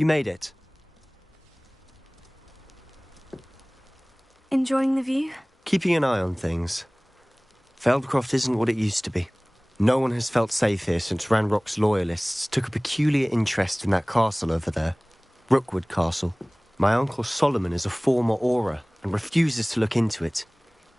You made it. Enjoying the view? Keeping an eye on things. Feldcroft isn't what it used to be. No one has felt safe here since Ranrock's loyalists took a peculiar interest in that castle over there. Rookwood Castle. My uncle Solomon is a former Auror and refuses to look into it,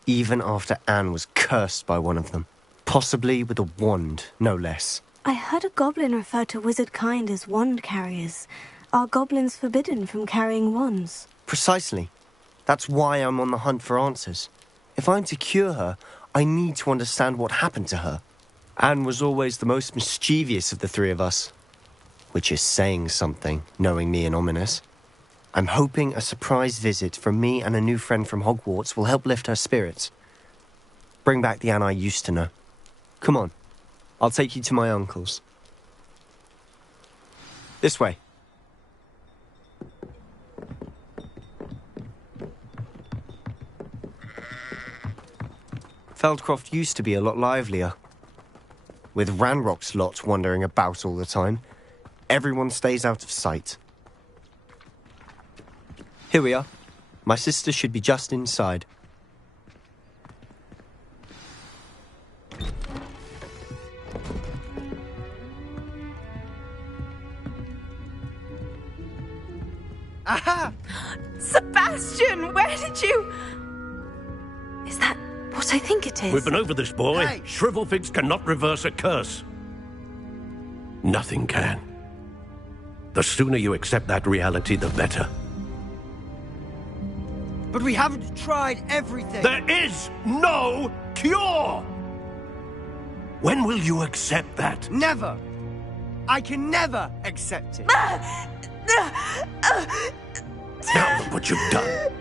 even after Anne was cursed by one of them. Possibly with a wand, no less. I heard a goblin refer to wizard kind as wand carriers. Are goblins forbidden from carrying wands? Precisely. That's why I'm on the hunt for answers. If I'm to cure her, I need to understand what happened to her. Anne was always the most mischievous of the three of us. Which is saying something, knowing me and Ominous. I'm hoping a surprise visit from me and a new friend from Hogwarts will help lift her spirits. Bring back the Anne I used to know. Come on, I'll take you to my uncle's. This way. Feldcroft used to be a lot livelier. With Ranrock's lot wandering about all the time, everyone stays out of sight. Here we are. My sister should be just inside. Aha! Sebastian, where did you... Is that what I think it is? We've been over this, boy. Hey. Shrivelfigs cannot reverse a curse. Nothing can. The sooner you accept that reality, the better. But we haven't tried everything. There is no cure! When will you accept that? Never. I can never accept it. Now look what you've done.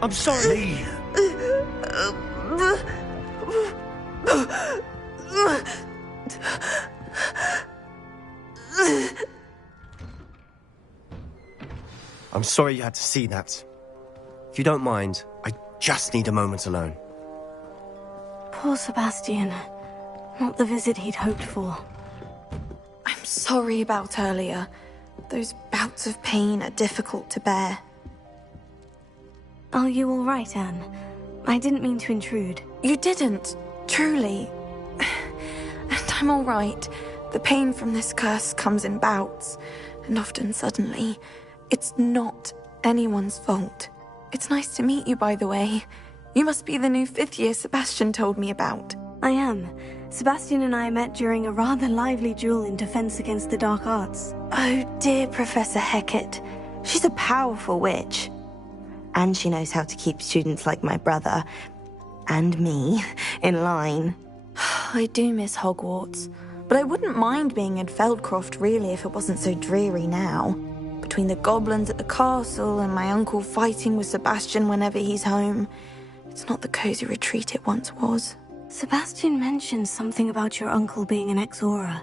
I'm sorry. I'm sorry you had to see that. If you don't mind, I just need a moment alone. Poor Sebastian. Not the visit he'd hoped for. I'm sorry about earlier. Those bouts of pain are difficult to bear. Are you all right, Anne? I didn't mean to intrude. You didn't, truly. And I'm all right. The pain from this curse comes in bouts, and often suddenly. It's not anyone's fault. It's nice to meet you, by the way. You must be the new 5th year Sebastian told me about. I am. Sebastian and I met during a rather lively duel in Defense Against the Dark Arts. Oh dear, Professor Hecat. She's a powerful witch. And she knows how to keep students like my brother, and me, in line. I do miss Hogwarts, but I wouldn't mind being in Feldcroft really if it wasn't so dreary now. Between the goblins at the castle and my uncle fighting with Sebastian whenever he's home, it's not the cozy retreat it once was. Sebastian mentioned something about your uncle being an ex-Auror,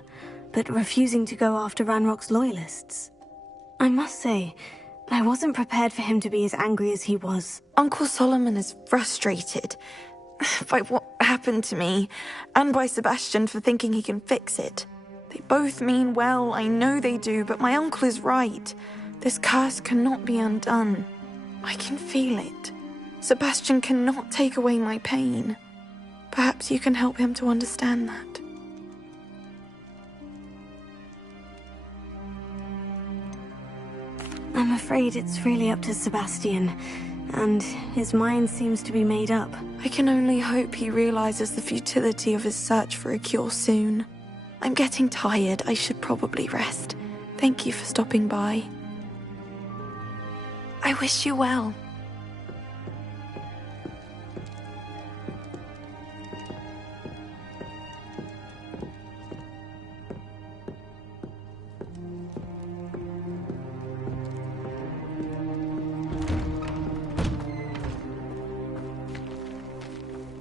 but refusing to go after Ranrock's loyalists. I must say, I wasn't prepared for him to be as angry as he was. Uncle Solomon is frustrated by what happened to me, and by Sebastian for thinking he can fix it. They both mean well, I know they do, but my uncle is right. This curse cannot be undone. I can feel it. Sebastian cannot take away my pain. Perhaps you can help him to understand that. I'm afraid it's really up to Sebastian, and his mind seems to be made up. I can only hope he realizes the futility of his search for a cure soon. I'm getting tired. I should probably rest. Thank you for stopping by. I wish you well.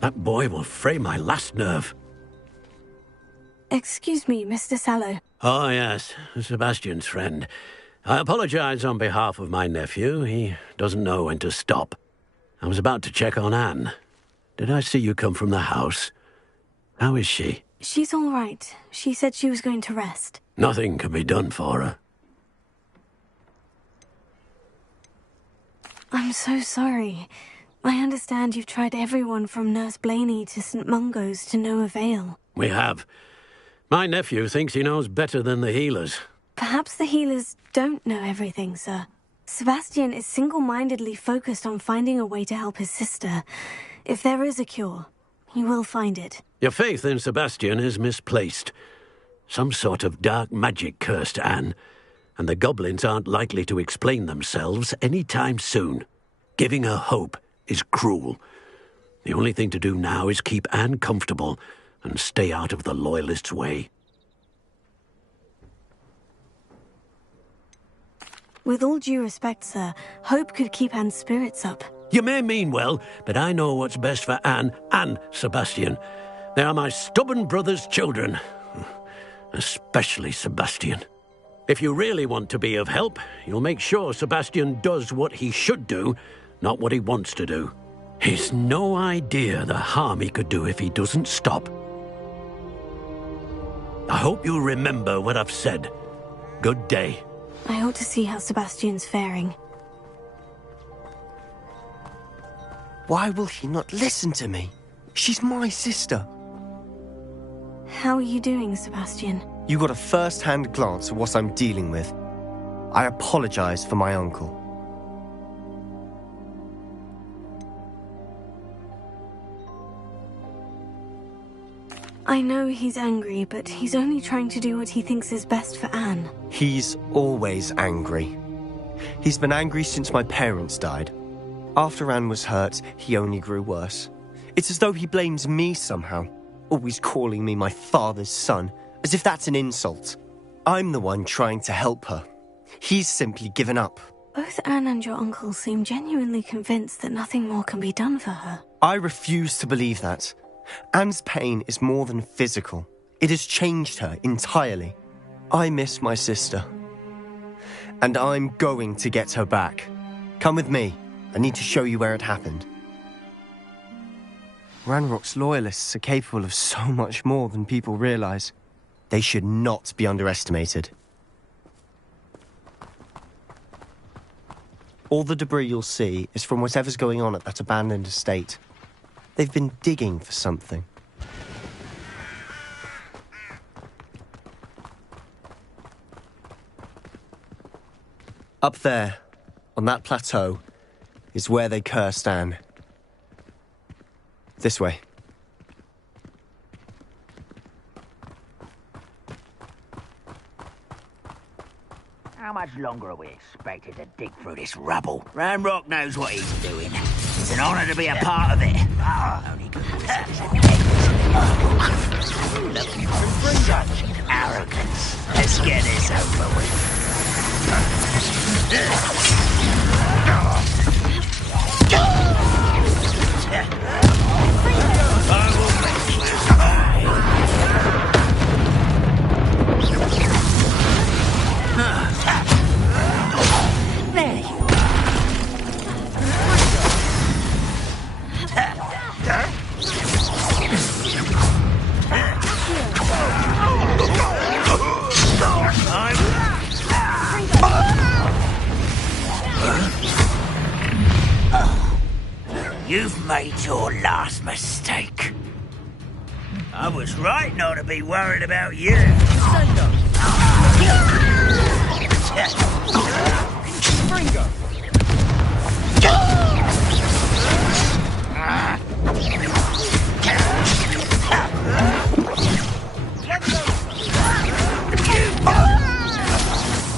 That boy will fray my last nerve. Excuse me, Mr. Sallow. Oh, yes, Sebastian's friend. I apologize on behalf of my nephew. He doesn't know when to stop. I was about to check on Anne. Did I see you come from the house? How is she? She's all right. She said she was going to rest. Nothing can be done for her. I'm so sorry. I understand you've tried everyone from Nurse Blaney to St. Mungo's to no avail. We have. My nephew thinks he knows better than the healers. Perhaps the healers don't know everything, sir. Sebastian is single-mindedly focused on finding a way to help his sister. If there is a cure, he will find it. Your faith in Sebastian is misplaced. Some sort of dark magic cursed Anne, and the goblins aren't likely to explain themselves any time soon. Giving her hope is cruel. The only thing to do now is keep Anne comfortable and stay out of the Loyalists' way. With all due respect, sir, hope could keep Anne's spirits up. You may mean well, but I know what's best for Anne and Sebastian. They are my stubborn brother's children. Especially Sebastian. If you really want to be of help, you'll make sure Sebastian does what he should do, not what he wants to do. He's no idea the harm he could do if he doesn't stop. I hope you'll remember what I've said. Good day. I ought to see how Sebastian's faring. Why will he not listen to me? She's my sister. How are you doing, Sebastian? You got a first-hand glance at what I'm dealing with. I apologize for my uncle. I know he's angry, but he's only trying to do what he thinks is best for Anne. He's always angry. He's been angry since my parents died. After Anne was hurt, he only grew worse. It's as though he blames me somehow, always calling me my father's son, as if that's an insult. I'm the one trying to help her. He's simply given up. Both Anne and your uncle seem genuinely convinced that nothing more can be done for her. I refuse to believe that. Anne's pain is more than physical. It has changed her entirely. I miss my sister. And I'm going to get her back. Come with me. I need to show you where it happened. Ranrock's loyalists are capable of so much more than people realize. They should not be underestimated. All the debris you'll see is from whatever's going on at that abandoned estate. They've been digging for something. Up there, on that plateau, is where they cursed Anne. This way. How much longer are we expected to dig through this rubble? Ranrock knows what he's doing. It's an honor to be a part of it. Only good wizards such arrogance. Let's get this over with. There you You've made your last mistake. I was right not to be worried about you. Fringo!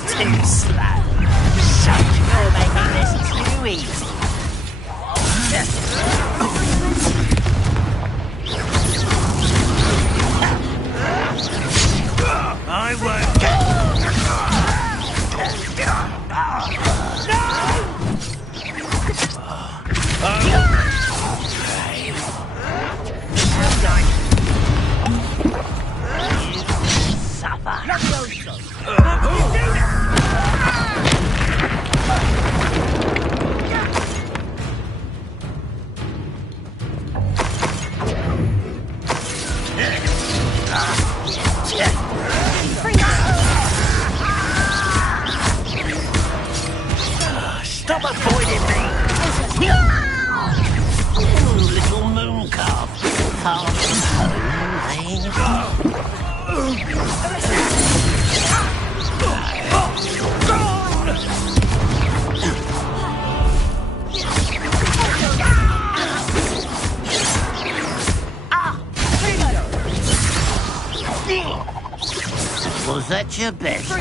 Too slow. You're making this too easy. I won't. Stop avoiding me! Come home, Was that your best?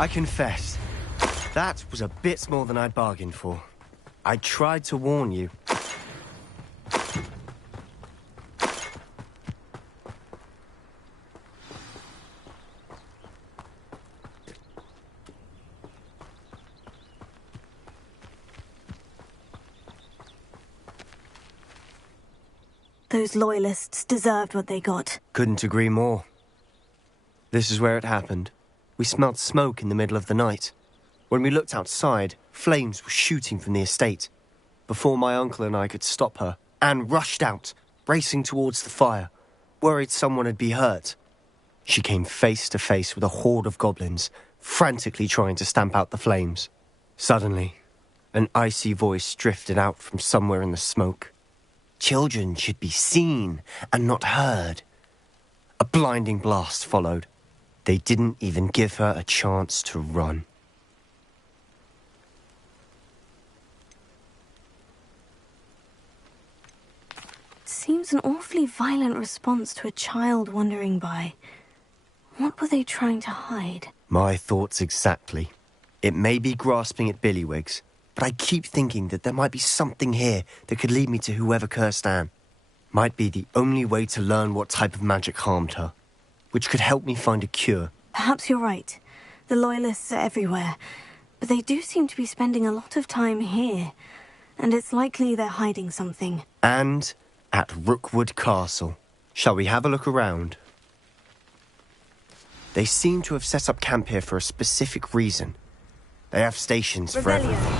I confess, that was a bit more than I bargained for. I tried to warn you. Those loyalists deserved what they got. Couldn't agree more. This is where it happened. We smelled smoke in the middle of the night. When we looked outside, flames were shooting from the estate. Before my uncle and I could stop her, Anne rushed out, racing towards the fire, worried someone had been hurt. She came face to face with a horde of goblins, frantically trying to stamp out the flames. Suddenly, an icy voice drifted out from somewhere in the smoke. Children should be seen and not heard. A blinding blast followed. They didn't even give her a chance to run. Seems an awfully violent response to a child wandering by. What were they trying to hide? My thoughts exactly. It may be grasping at Billywigs, but I keep thinking that there might be something here that could lead me to whoever cursed Anne. Might be the only way to learn what type of magic harmed her, which could help me find a cure. Perhaps you're right. The Loyalists are everywhere, but they do seem to be spending a lot of time here, and it's likely they're hiding something. And at Rookwood Castle. Shall we have a look around? They seem to have set up camp here for a specific reason. They have stations for everything.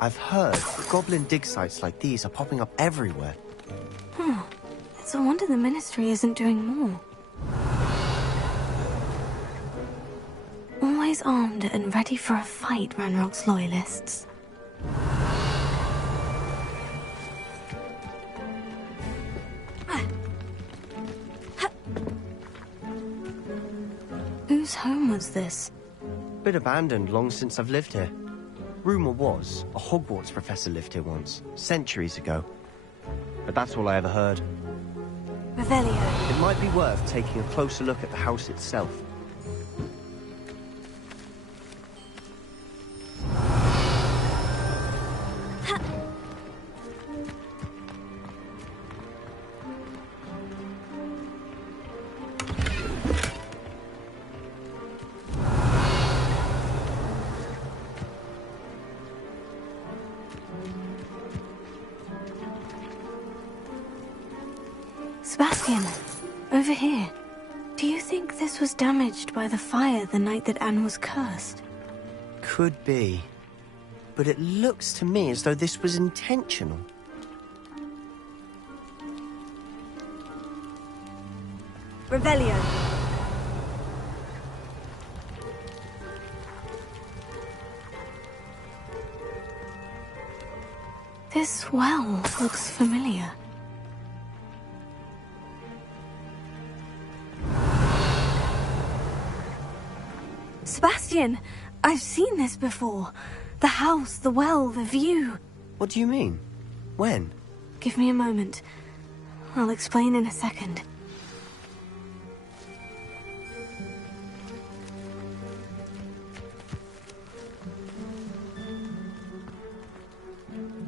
I've heard goblin dig sites like these are popping up everywhere. It's a wonder the Ministry isn't doing more. Always armed and ready for a fight, Ranrock's Loyalists. Whose home was this? Been abandoned long since I've lived here. Rumour was a Hogwarts professor lived here once, centuries ago. But that's all I ever heard. Revelio. It might be worth taking a closer look at the house itself. Sebastian, over here. Do you think this was damaged by the fire the night that Anne was cursed? Could be. But it looks to me as though this was intentional. Revelio. This well looks familiar. Sebastian, I've seen this before. The house, the well, the view. What do you mean? When? Give me a moment. I'll explain in a second.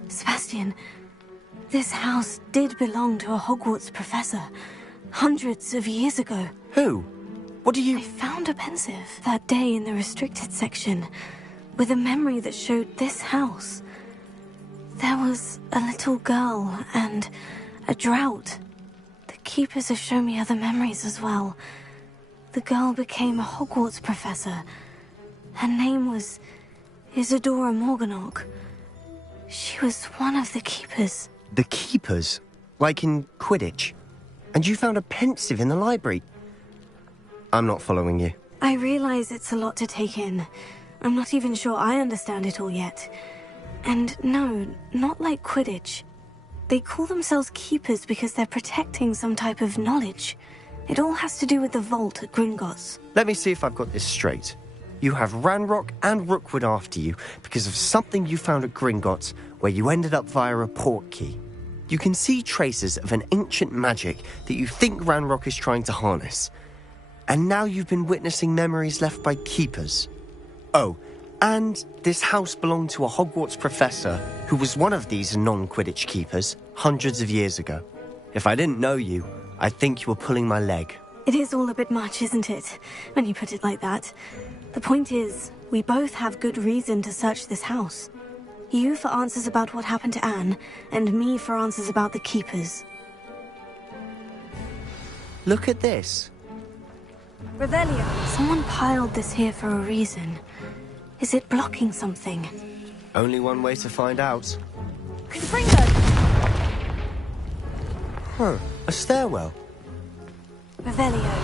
Sebastian, this house did belong to a Hogwarts professor, hundreds of years ago. Who? What do you... I found a pensive that day in the restricted section, with a memory that showed this house. There was a little girl and a drought. The keepers have shown me other memories as well. The girl became a Hogwarts professor. Her name was Isadora Morganach. She was one of the keepers. The keepers? Like in Quidditch? And you found a pensive in the library. I'm not following you. I realize it's a lot to take in. I'm not even sure I understand it all yet. And no, not like Quidditch. They call themselves keepers because they're protecting some type of knowledge. It all has to do with the vault at Gringotts. Let me see if I've got this straight. You have Ranrock and Rookwood after you because of something you found at Gringotts where you ended up via a port key. You can see traces of an ancient magic that you think Ranrock is trying to harness. And now you've been witnessing memories left by keepers. Oh, and this house belonged to a Hogwarts professor who was one of these non-Quidditch keepers hundreds of years ago. If I didn't know you, I'd think you were pulling my leg. It is all a bit much, isn't it, when you put it like that? The point is, we both have good reason to search this house. You for answers about what happened to Anne, and me for answers about the keepers. Look at this. Revelio. Someone piled this here for a reason. Is it blocking something? Only one way to find out. Confringo! Huh, a stairwell. Revelio.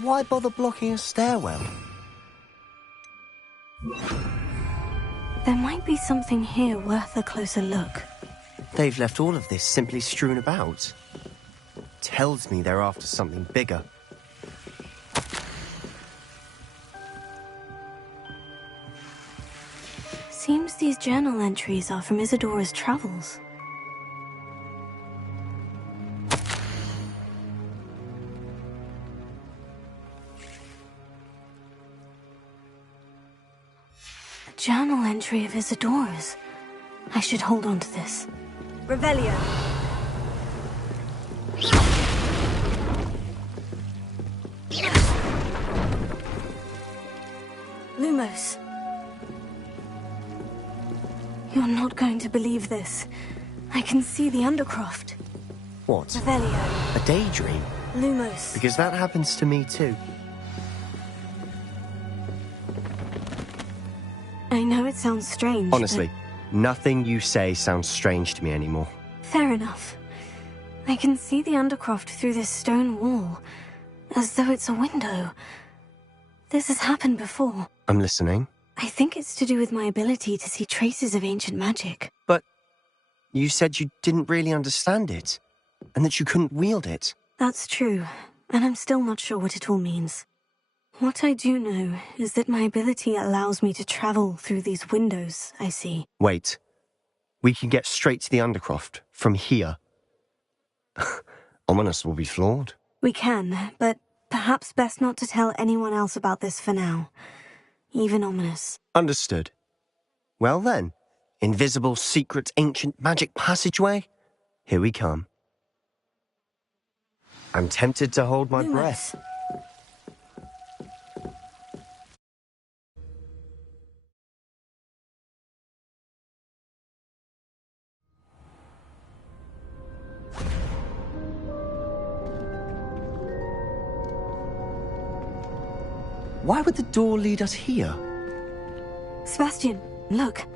Why bother blocking a stairwell? There might be something here worth a closer look. They've left all of this simply strewn about. Tells me they're after something bigger. Seems these journal entries are from Isadora's travels. A journal entry of Isadora's. I should hold on to this. Revelio. Lumos. You're not going to believe this. I can see the Undercroft. What? Revelio. A daydream? Lumos. Because that happens to me too. I know it sounds strange. Honestly, nothing you say sounds strange to me anymore. Fair enough. I can see the Undercroft through this stone wall, as though it's a window. This has happened before. I'm listening. I think it's to do with my ability to see traces of ancient magic. But you said you didn't really understand it, and that you couldn't wield it. That's true, and I'm still not sure what it all means. What I do know is that my ability allows me to travel through these windows I see. Wait. We can get straight to the Undercroft from here. Ominous will be flawed. We can, but perhaps best not to tell anyone else about this for now. Even Ominous. Understood. Well then, invisible, secret, ancient magic passageway? Here we come. I'm tempted to hold my breath. Why would the door lead us here? Sebastian, look.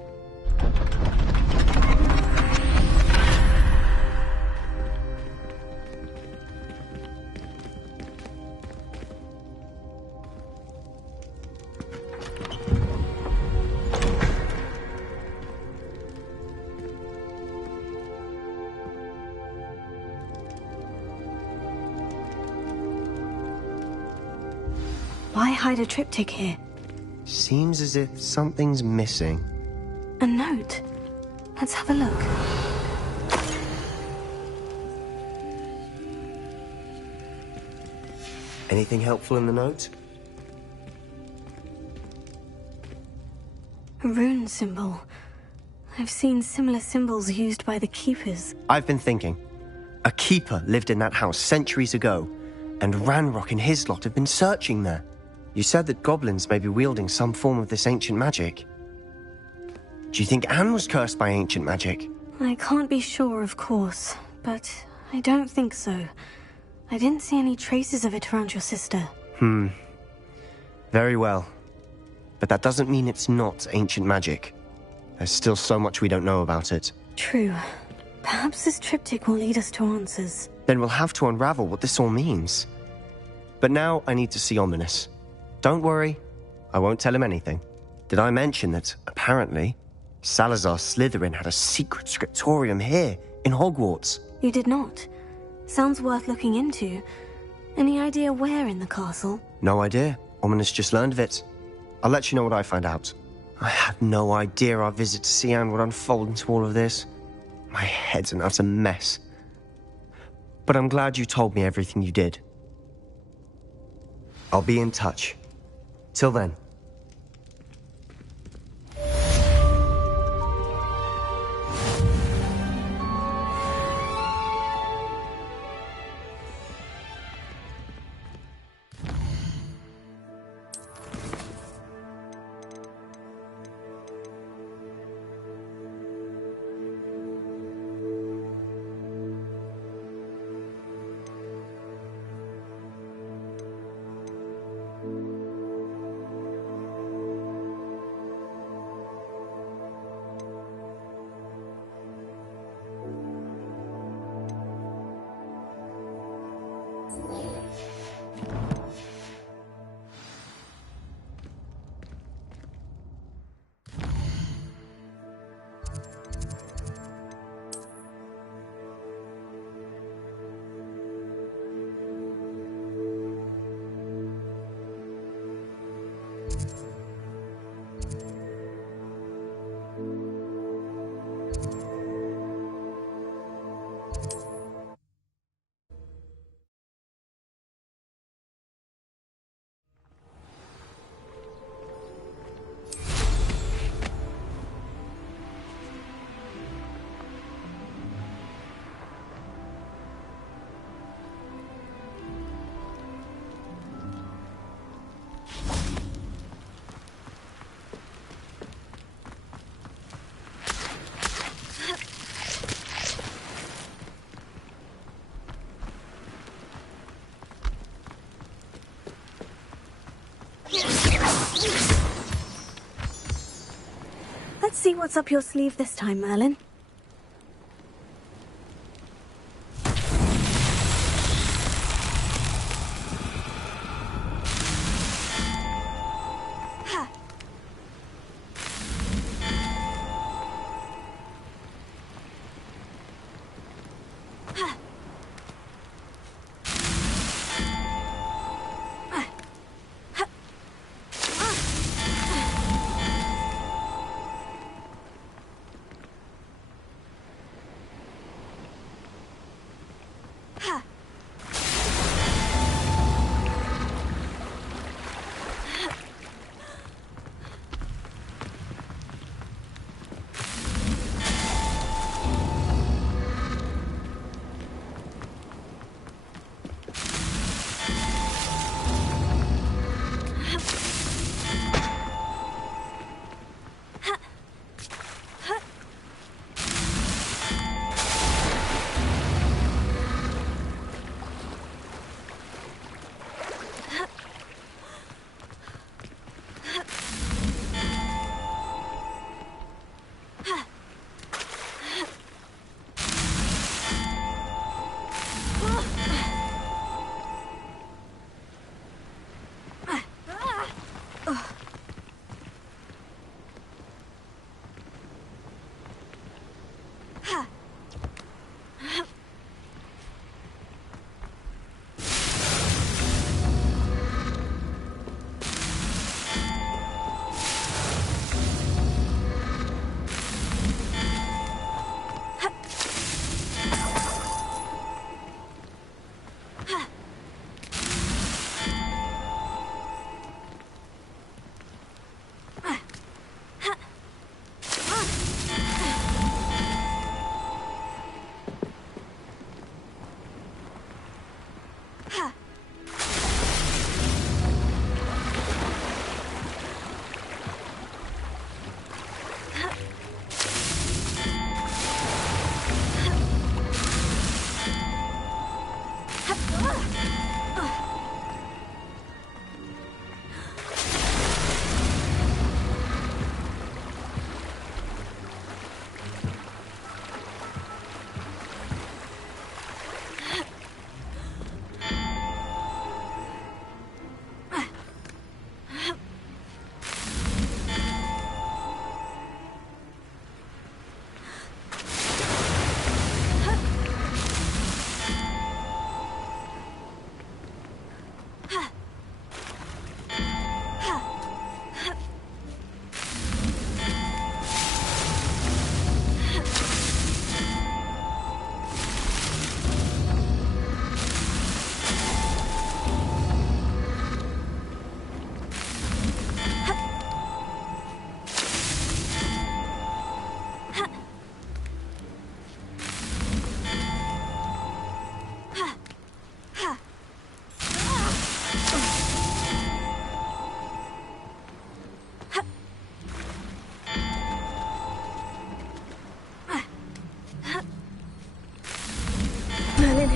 Why hide a triptych here? Seems as if something's missing. A note. Let's have a look. Anything helpful in the note? A rune symbol. I've seen similar symbols used by the keepers. I've been thinking. A keeper lived in that house centuries ago, and Ranrock and his lot have been searching there. You said that goblins may be wielding some form of this ancient magic. Do you think Anne was cursed by ancient magic? I can't be sure, of course, but I don't think so. I didn't see any traces of it around your sister. Very well. But that doesn't mean it's not ancient magic. There's still so much we don't know about it. True. Perhaps this triptych will lead us to answers. Then we'll have to unravel what this all means. But now I need to see Ominous. Don't worry, I won't tell him anything. Did I mention that, apparently, Salazar Slytherin had a secret scriptorium here, in Hogwarts? You did not. Sounds worth looking into. Any idea where in the castle? No idea. Ominous just learned of it. I'll let you know what I find out. I had no idea our visit to Sian would unfold into all of this. My head's an utter mess. But I'm glad you told me everything you did. I'll be in touch. Till then. Let's see what's up your sleeve this time, Merlin.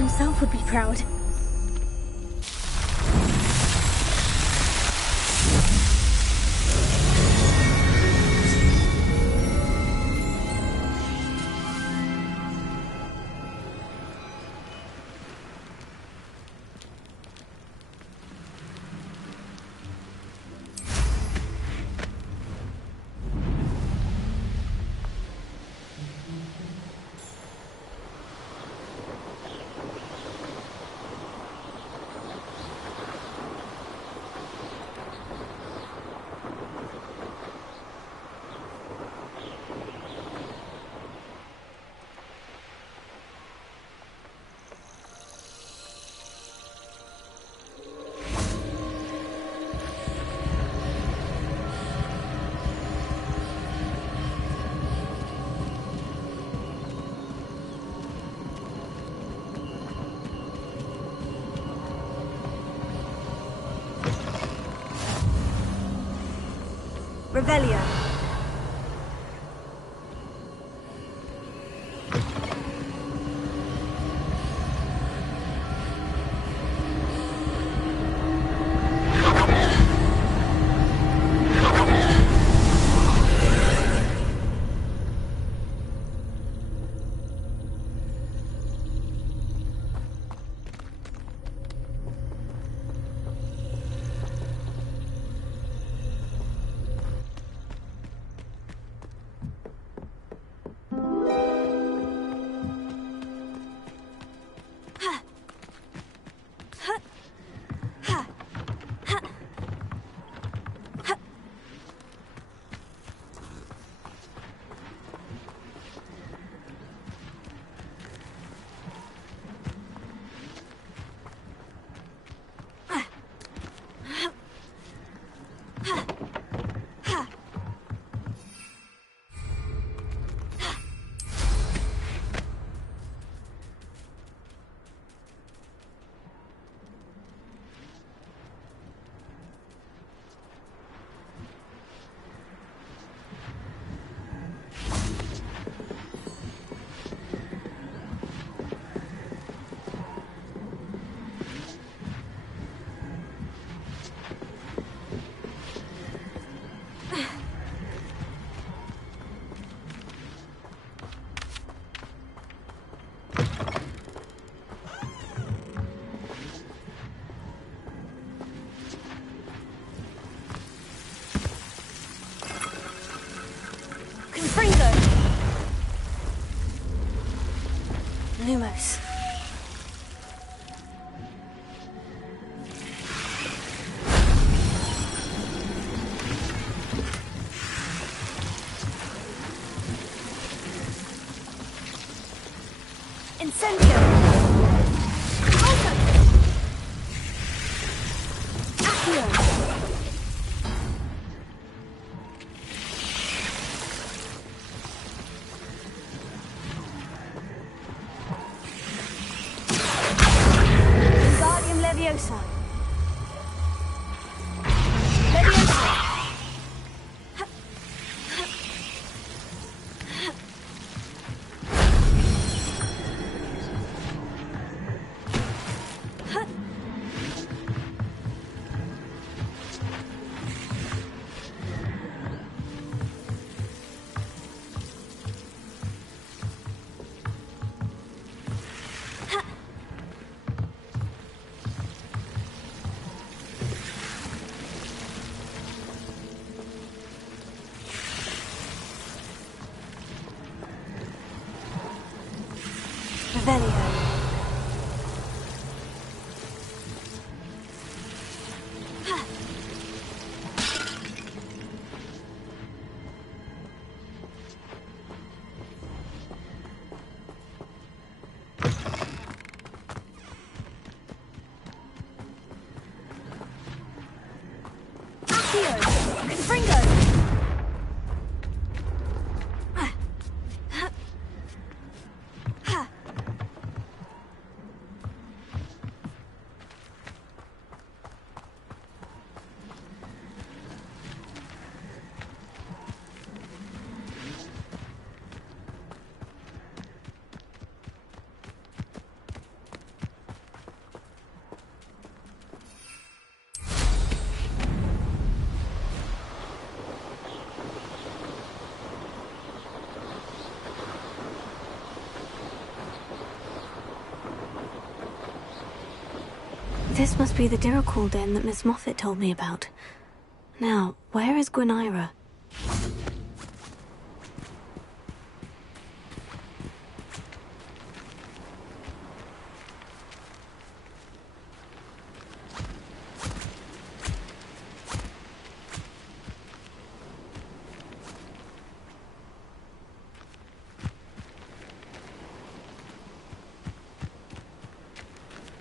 himself would be proud. Revelio. Lumos. Incendio. Alto. Accio. Leviosa. Leviosa. Revelio. Accio. Confringo. This must be the Diricawl den that Miss Moffat told me about. Now, where is Gwynaira?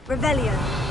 Revelio.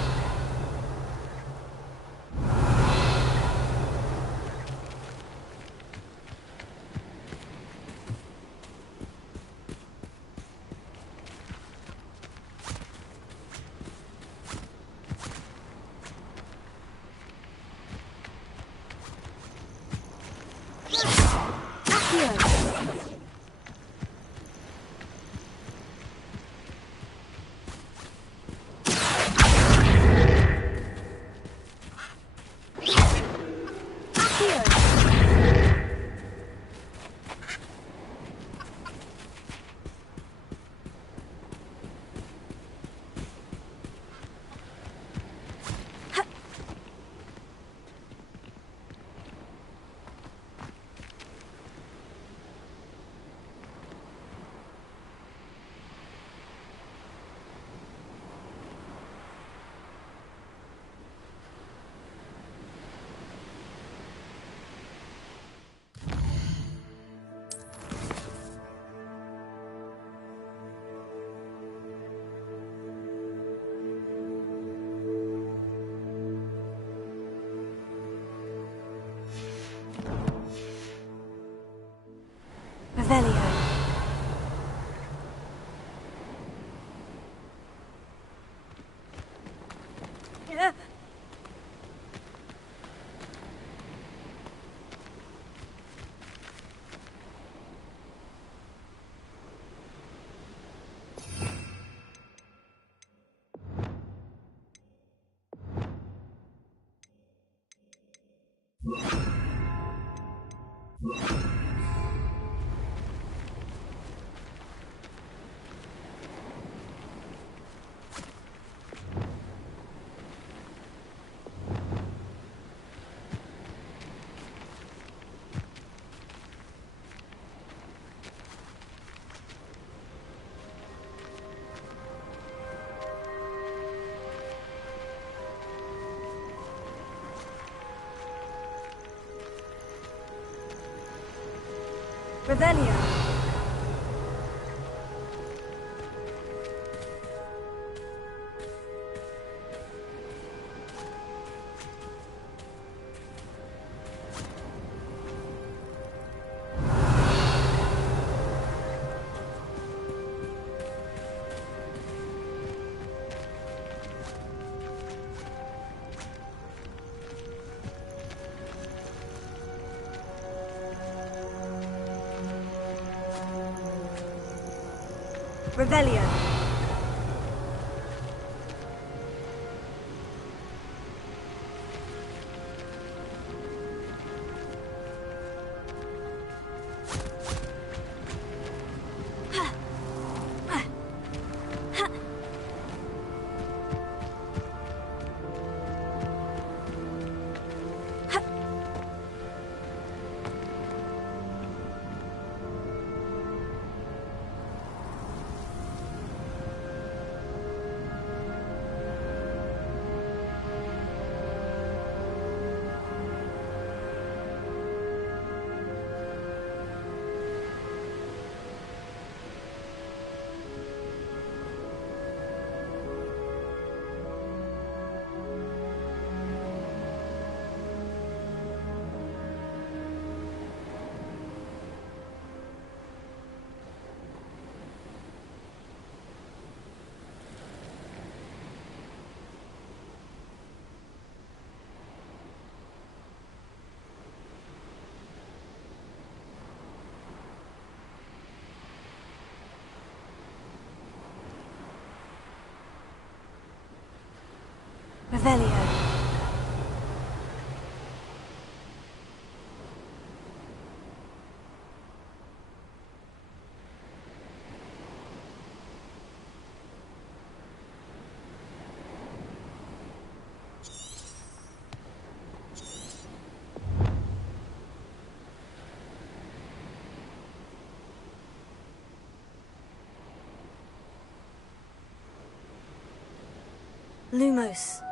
Revelio. Revelio. Revelio. Revelio. Lumos.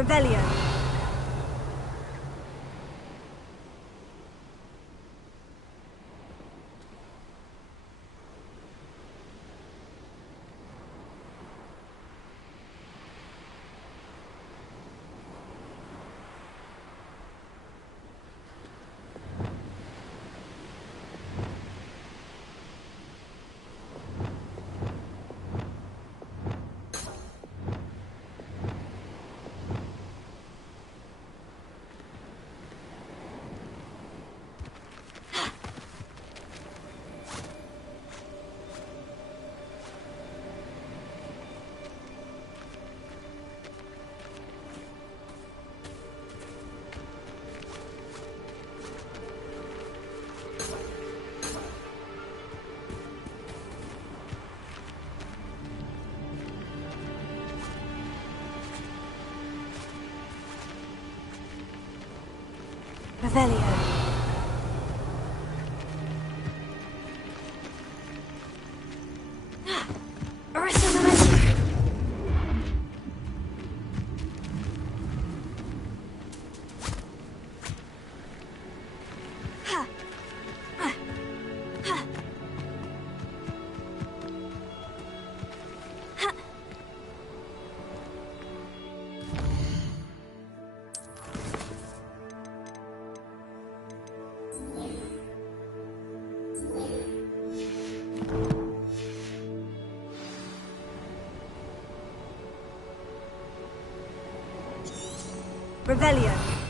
Revelio. Revelio. Revelio.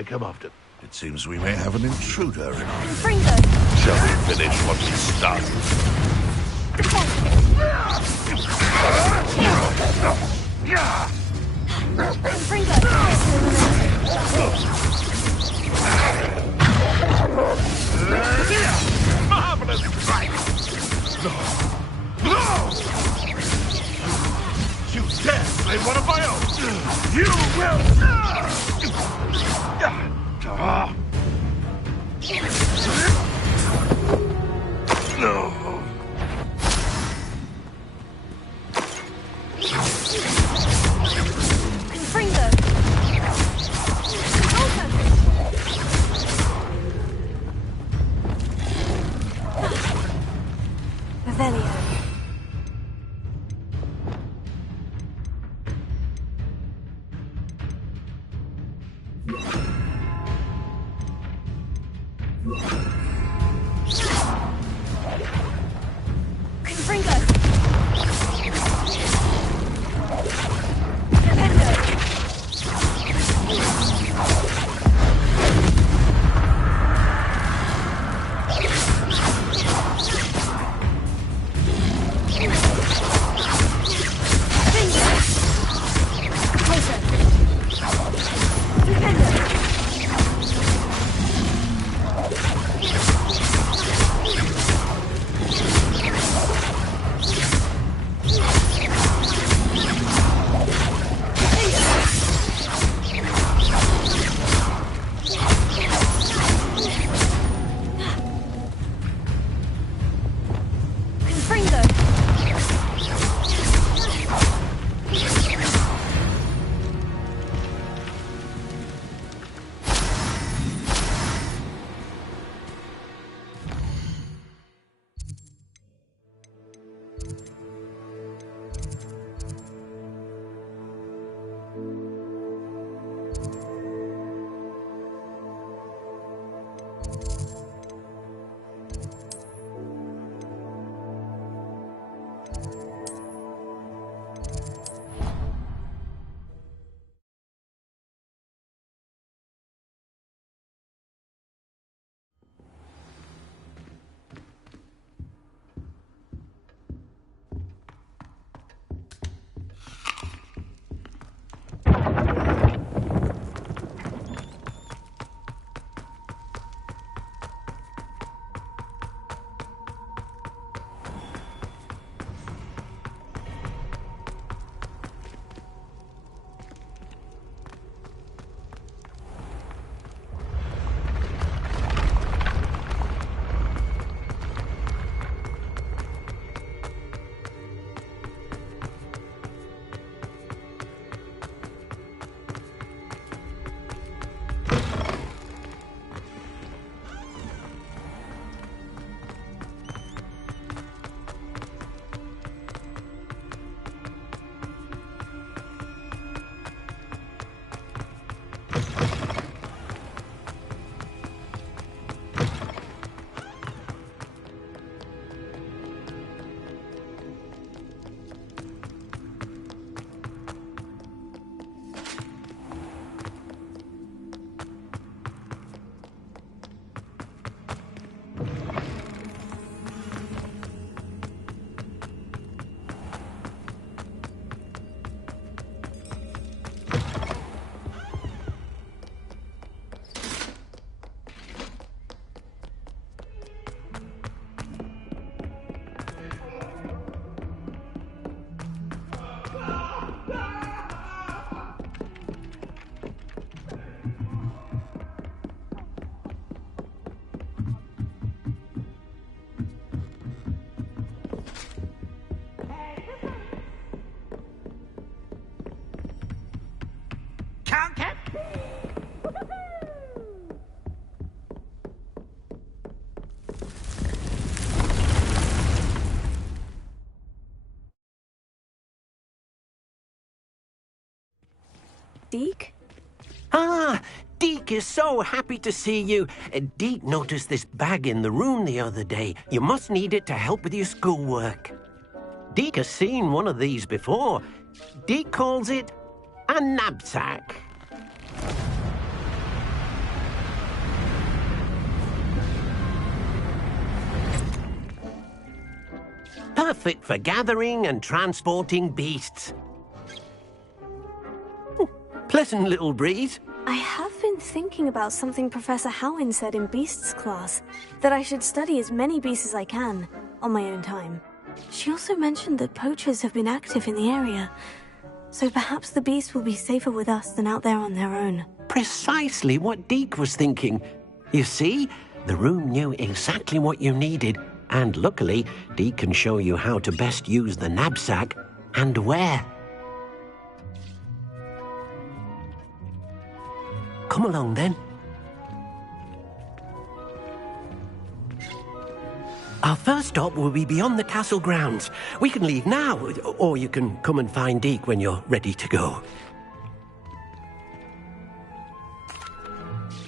I come often. It seems we may have an intruder in our... Fringo! Shall we finish what we started? Marvelous strike! You dare play one of my own! You will... No. Fringo! Revelio. Deke? Ah, Deke is so happy to see you. Deke noticed this bag in the room the other day. You must need it to help with your schoolwork. Deke has seen one of these before. Deke calls it a knapsack. perfect for gathering and transporting beasts. Pleasant little breeze. I have been thinking about something Professor Howin said in Beasts class, that I should study as many beasts as I can, on my own time. She also mentioned that poachers have been active in the area, so perhaps the beasts will be safer with us than out there on their own. Precisely what Deke was thinking. You see, the room knew exactly what you needed, and luckily, Deke can show you how to best use the knapsack and where. Come along, then. Our first stop will be beyond the castle grounds. We can leave now, or you can come and find Deke when you're ready to go.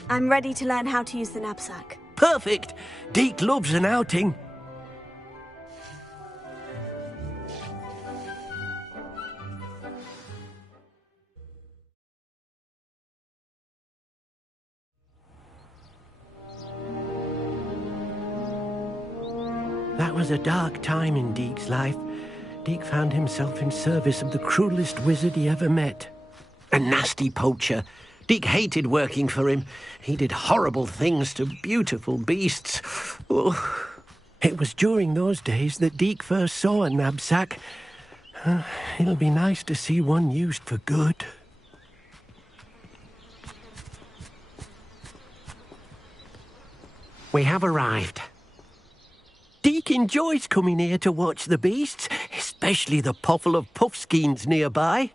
I'm ready to learn how to use the knapsack. Perfect! Deke loves an outing. That was a dark time in Deke's life. Deke found himself in service of the cruelest wizard he ever met. A nasty poacher. Deke hated working for him. He did horrible things to beautiful beasts. Oh. It was during those days that Deke first saw a knapsack. It'll be nice to see one used for good. We have arrived. Deke enjoys coming here to watch the beasts, especially the potful of puffskeins nearby.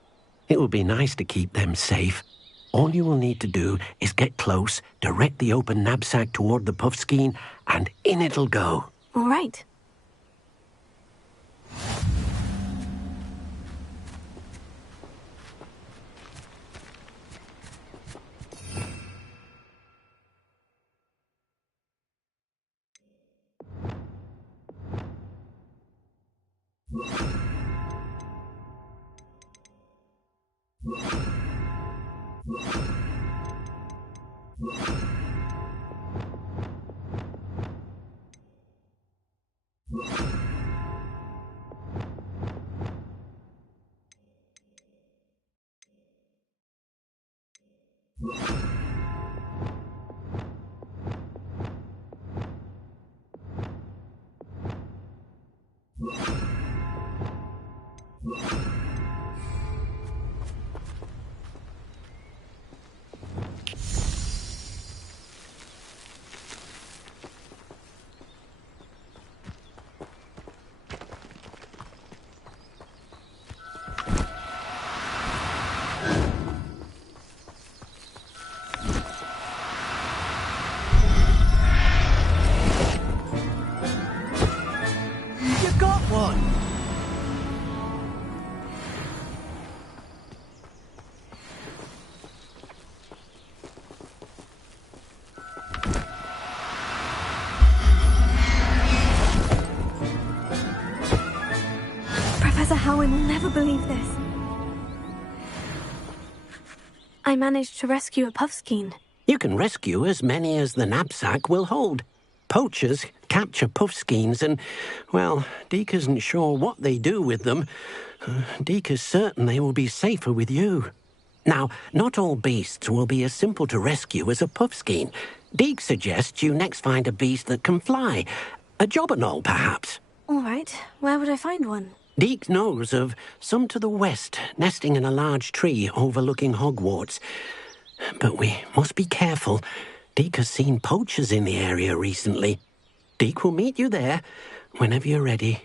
It will be nice to keep them safe. All you will need to do is get close, direct the open knapsack toward the puffskein, and in it'll go. All right. Howin will never believe this. I managed to rescue a puffskein. You can rescue as many as the knapsack will hold. Poachers capture puffskeins and, well, Deke isn't sure what they do with them. Deke is certain they will be safer with you. Now, not all beasts will be as simple to rescue as a puffskein. Deke suggests you next find a beast that can fly. A jobberknoll, perhaps. All right. Where would I find one? Deke knows of some to the west, nesting in a large tree overlooking Hogwarts. But we must be careful. Deke has seen poachers in the area recently. Deke will meet you there whenever you're ready.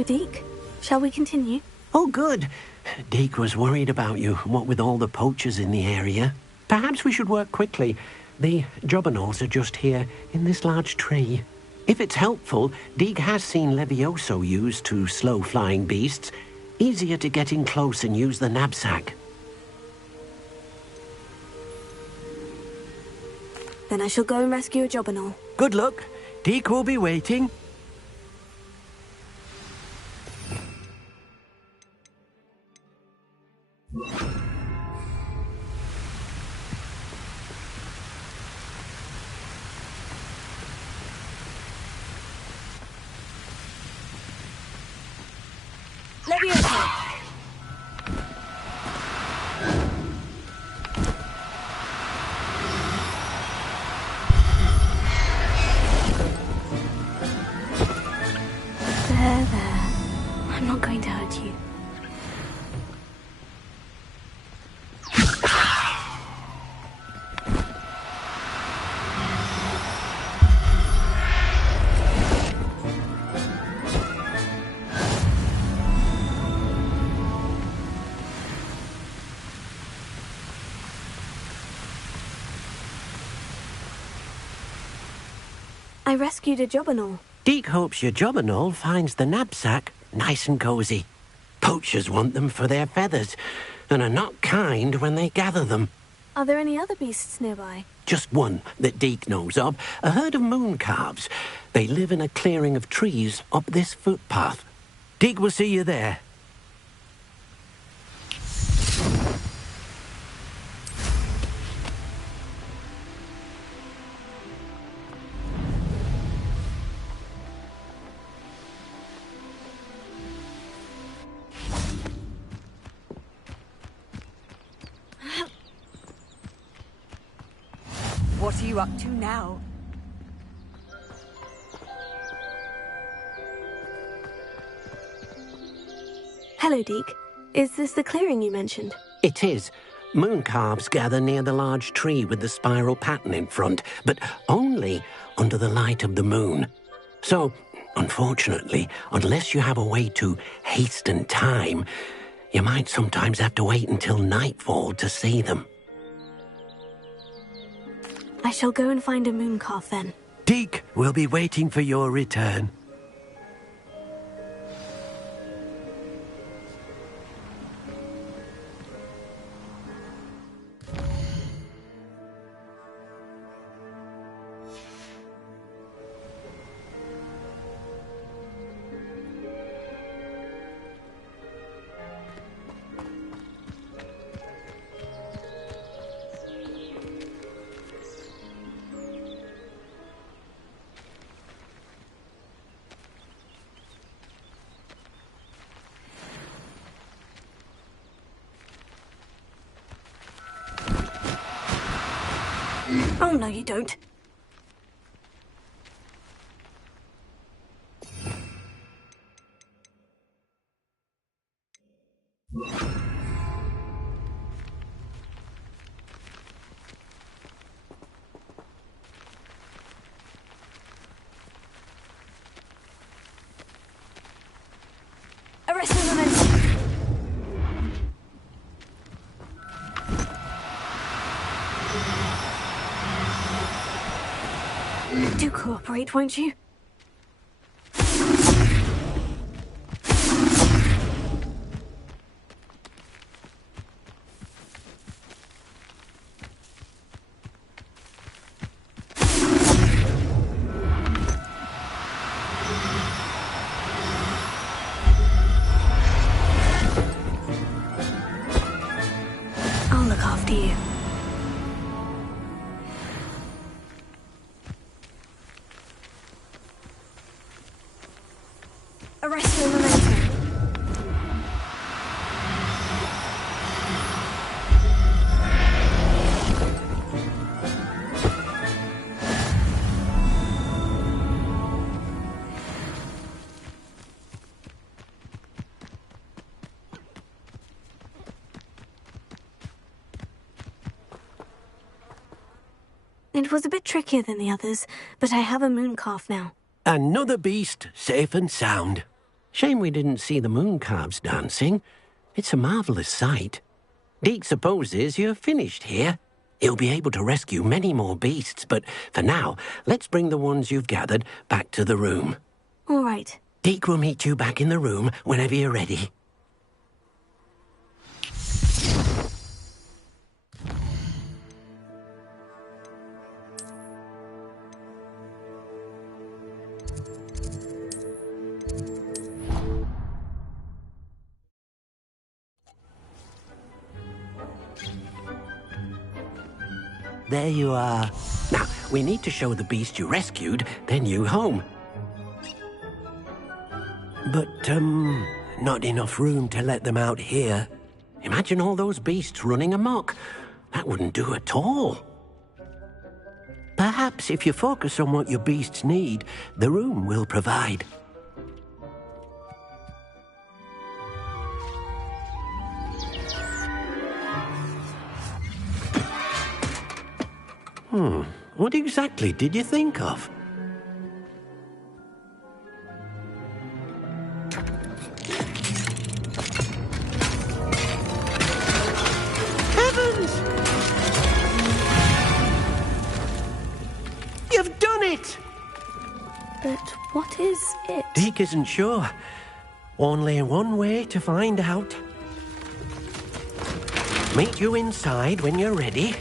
Hello, Deke. Shall we continue? Oh, good. Deke was worried about you, what with all the poachers in the area. Perhaps we should work quickly. The jobberknolls are just here, in this large tree. If it's helpful, Deke has seen Levioso used to slow flying beasts. Easier to get in close and use the knapsack. Then I shall go and rescue a jobberknoll. Good luck. Deke will be waiting. Levioso! There. I'm not going to hurt you. I rescued a jobberknoll. Deke hopes your jobberknoll finds the knapsack nice and cozy. Poachers want them for their feathers, and are not kind when they gather them. Are there any other beasts nearby? Just one that Deke knows of, a herd of moon calves. They live in a clearing of trees up this footpath. Deke will see you there. What are you up to now? Hello, Deke. Is this the clearing you mentioned? It is. Moon calves gather near the large tree with the spiral pattern in front, but only under the light of the moon. So, unfortunately, unless you have a way to hasten time, you might sometimes have to wait until nightfall to see them. I shall go and find a moon calf then. Deke will be waiting for your return. Oh, no, you don't. Arrest the momentum. Do cooperate, won't you? I'll look after you. Arrest the momentum. It was a bit trickier than the others, but I have a moon calf now. Another beast safe and sound. Shame we didn't see the moon calves dancing. It's a marvellous sight. Deke supposes you're finished here. He'll be able to rescue many more beasts, but for now, let's bring the ones you've gathered back to the room. All right. Deke will meet you back in the room whenever you're ready. There you are. Now, we need to show the beast you rescued their new home. But, not enough room to let them out here. Imagine all those beasts running amok. That wouldn't do at all. Perhaps if you focus on what your beasts need, the room will provide. What exactly did you think of? Heavens! You've done it! But what is it? Deke isn't sure. Only one way to find out. Meet you inside when you're ready.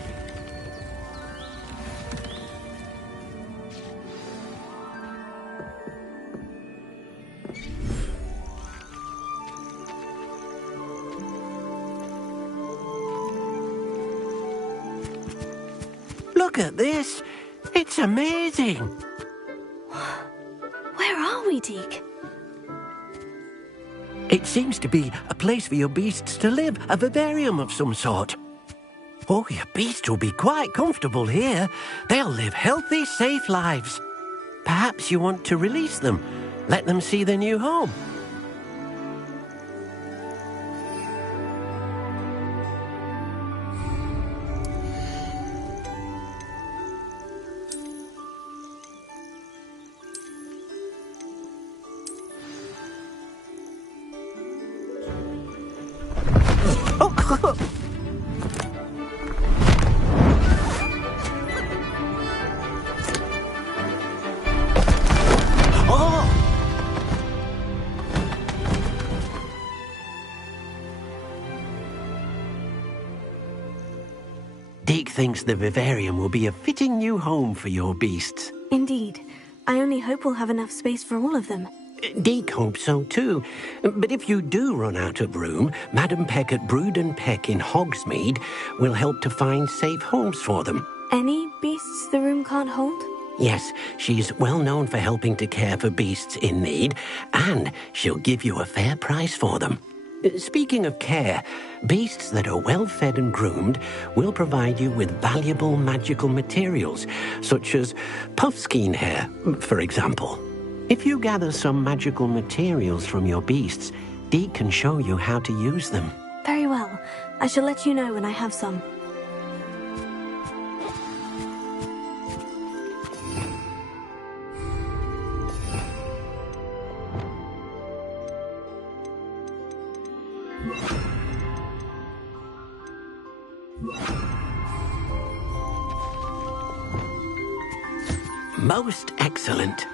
Look at this. It's amazing. Where are we, Deke? It seems to be a place for your beasts to live, a vivarium of some sort. Oh, your beasts will be quite comfortable here. They'll live healthy, safe lives. Perhaps you want to release them, let them see their new home. Deke thinks the vivarium will be a fitting new home for your beasts. Indeed. I only hope we'll have enough space for all of them. Deke hopes so too. But if you do run out of room, Madam Peck at Brood and Peck in Hogsmeade will help to find safe homes for them. Any beasts the room can't hold? Yes, she's well known for helping to care for beasts in need, and she'll give you a fair price for them. Speaking of care, beasts that are well fed and groomed will provide you with valuable magical materials, such as puffskein hair, for example. If you gather some magical materials from your beasts, Deke can show you how to use them. Very well. I shall let you know when I have some. Most excellent.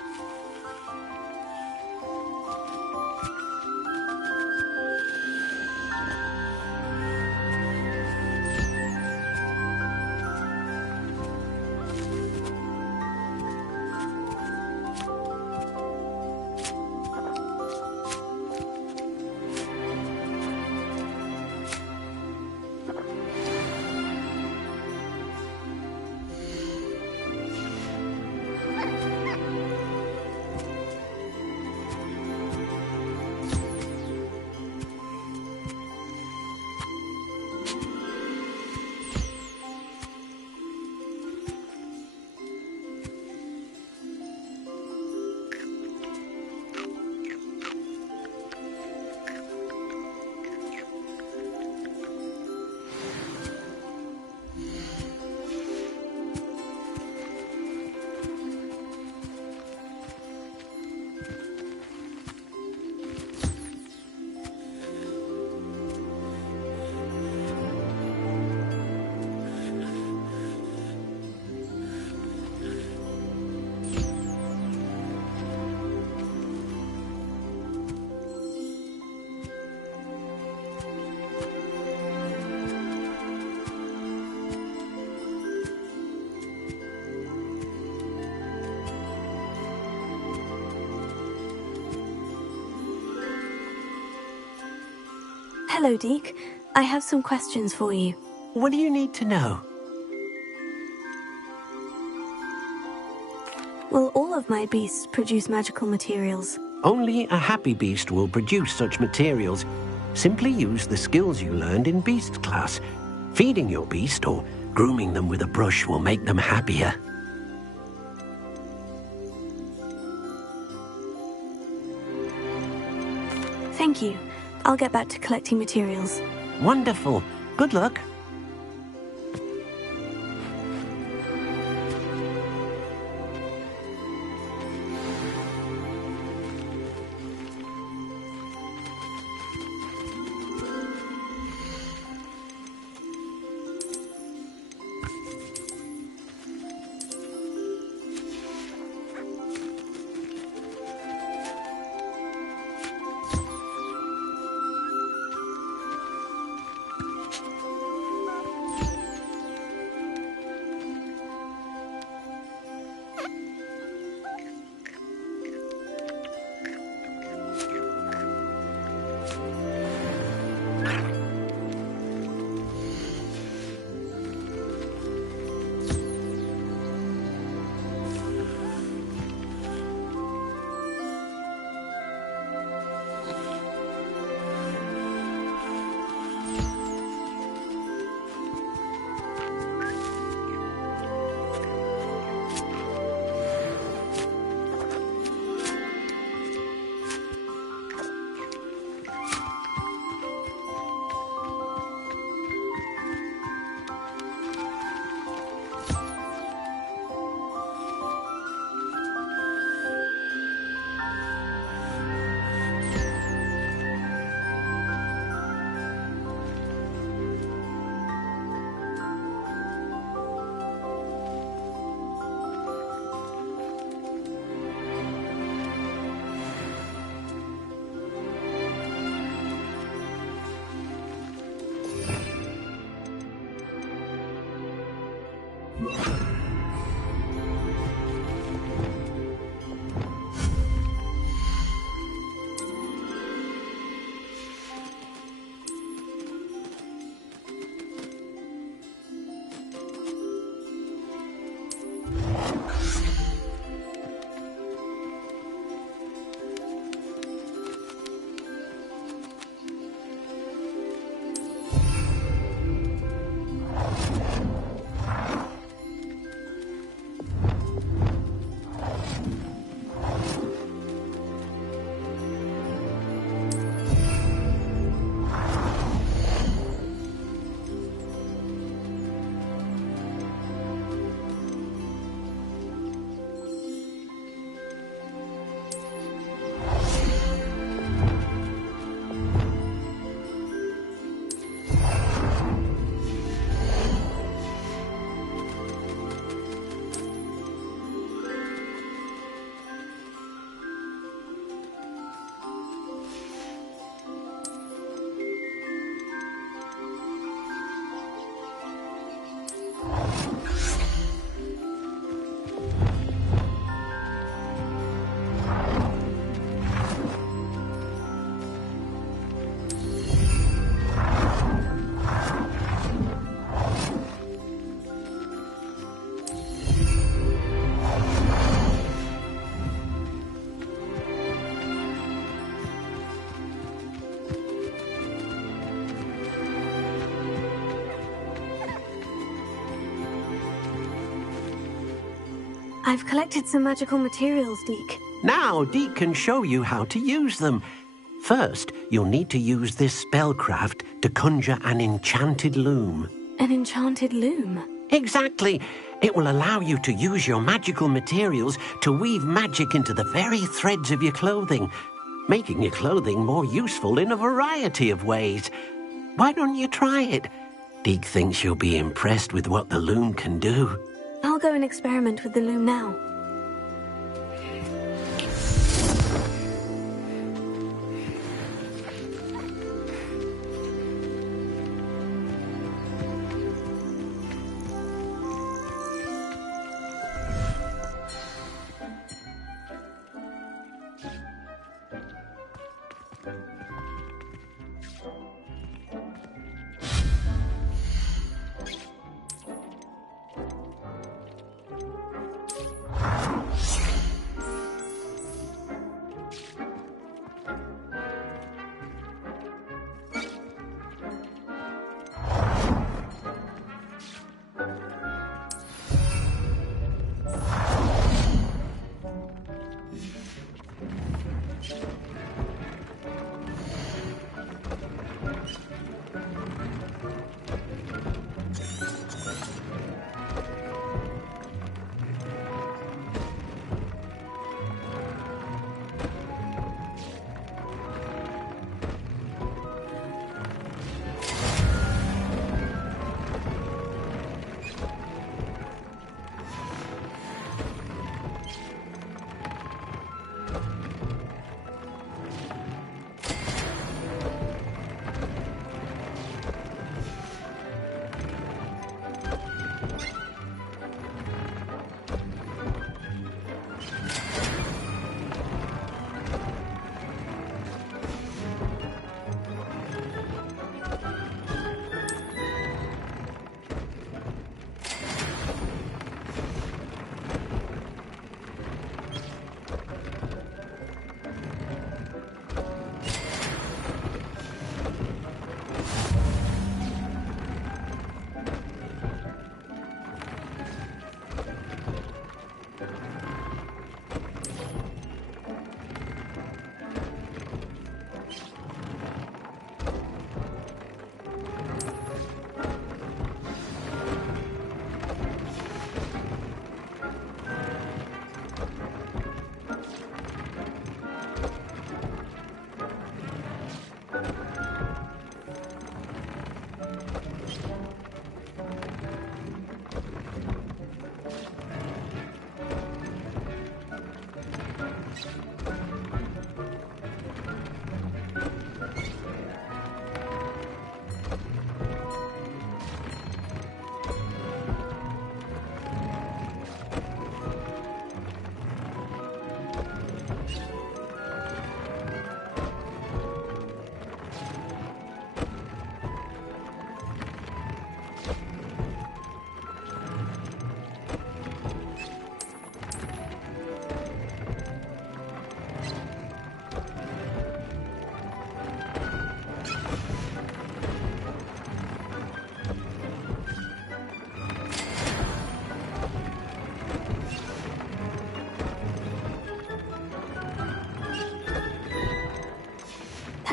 Hello, Deke. I have some questions for you. What do you need to know? Will all of my beasts produce magical materials? Only a happy beast will produce such materials. Simply use the skills you learned in beast class. Feeding your beast or grooming them with a brush will make them happier. Thank you. I'll get back to collecting materials. Wonderful. Good luck. I've collected some magical materials, Deke. Now, Deke can show you how to use them. First, you'll need to use this spellcraft to conjure an enchanted loom. An enchanted loom? Exactly. It will allow you to use your magical materials to weave magic into the very threads of your clothing, making your clothing more useful in a variety of ways. Why don't you try it? Deke thinks you'll be impressed with what the loom can do. I'll go and experiment with the loom now.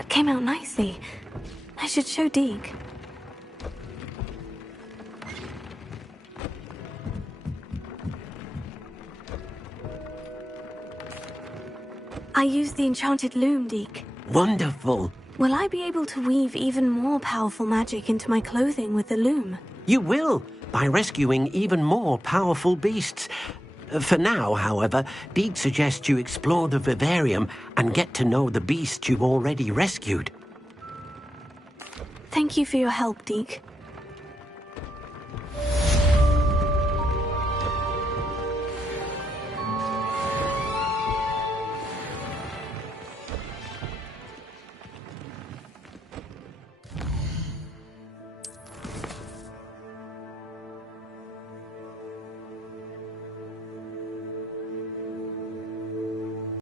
Came out nicely. I should show Deke. I used the enchanted loom, Deke. Wonderful. Will I be able to weave even more powerful magic into my clothing with the loom? You will, by rescuing even more powerful beasts. For now, however, Deke suggests you explore the vivarium and get to know the beasts you've already rescued. Thank you for your help, Deke.